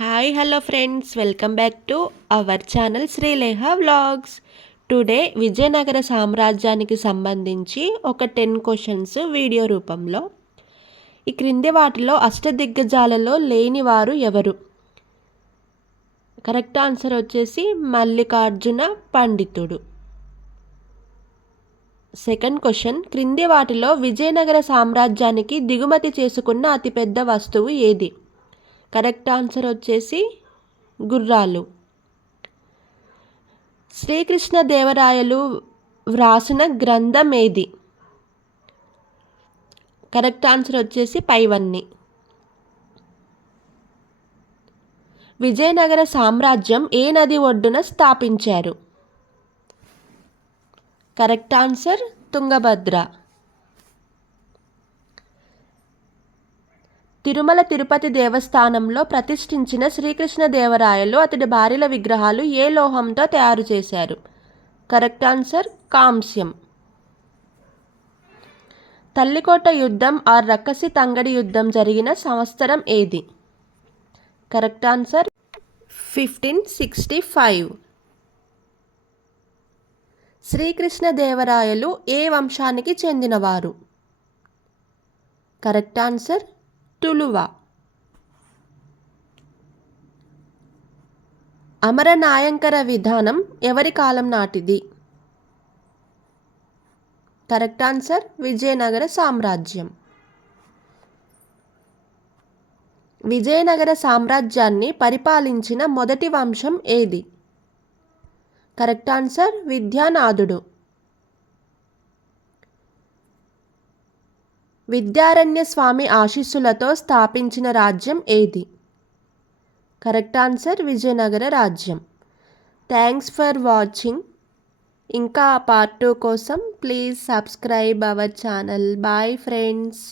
Hi hello friends, welcome back to our channel Srilekha vlogs. Today Vijayanagara సామ్రాజ్యానికి సంబంధించి ఒక 10 questions video రూపంలో. ఈ క్రింది వాటిలో అష్టదిగ్గజాలలో లేని వారు ఎవరు? కరెక్ట్ ఆన్సర్ వచ్చేసి మల్లికార్జున పండితుడు. సెకండ్ క్వశ్చన్, క్రింది వాటిలో విజయనగర సామ్రాజ్యానికి దిగుమతి చేసుకున్న అతిపెద్ద వస్తువు ఏది? కరెక్ట్ ఆన్సర్ వచ్చేసి గుర్రాలు. శ్రీకృష్ణదేవరాయలు వ్రాసిన గ్రంథం ఏది? కరెక్ట్ ఆన్సర్ వచ్చేసి పైవన్ని. విజయనగర సామ్రాజ్యం ఏ నది ఒడ్డున స్థాపించారు? Correct answer Tungabhadra. తిరుమల తిరుపతి దేవస్థానంలో ప్రతిష్ఠించిన శ్రీకృష్ణదేవరాయలు అతడి భార్యల విగ్రహాలు ఏ లోహంతో తయారు చేశారు? Correct answer కాంస్యం. తల్లికోట యుద్ధం ఆర్ రక్కసి తంగడి యుద్ధం జరిగిన సంవత్సరం ఏది? Correct answer 1565. శ్రీకృష్ణదేవరాయలు ఏ వంశానికి చెందినవారు? Correct answer Tuluva. అమరనాయంకర విధానం ఎవరి కాలం నాటిది? కరెక్ట్ ఆన్సర్ విజయనగర సామ్రాజ్యం. విజయనగర సామ్రాజ్యాన్ని పరిపాలించిన మొదటి వంశం ఏది? కరెక్ట్ ఆన్సర్ విద్యానాథుడు. విద్యారణ్య స్వామి ఆశీస్సులతో స్థాపించిన రాజ్యం ఏది? కరెక్ట్ ఆన్సర్ విజయనగర రాజ్యం. Thanks for watching. ఇంకా పార్ట్ 2 కోసం please subscribe our channel. Bye friends.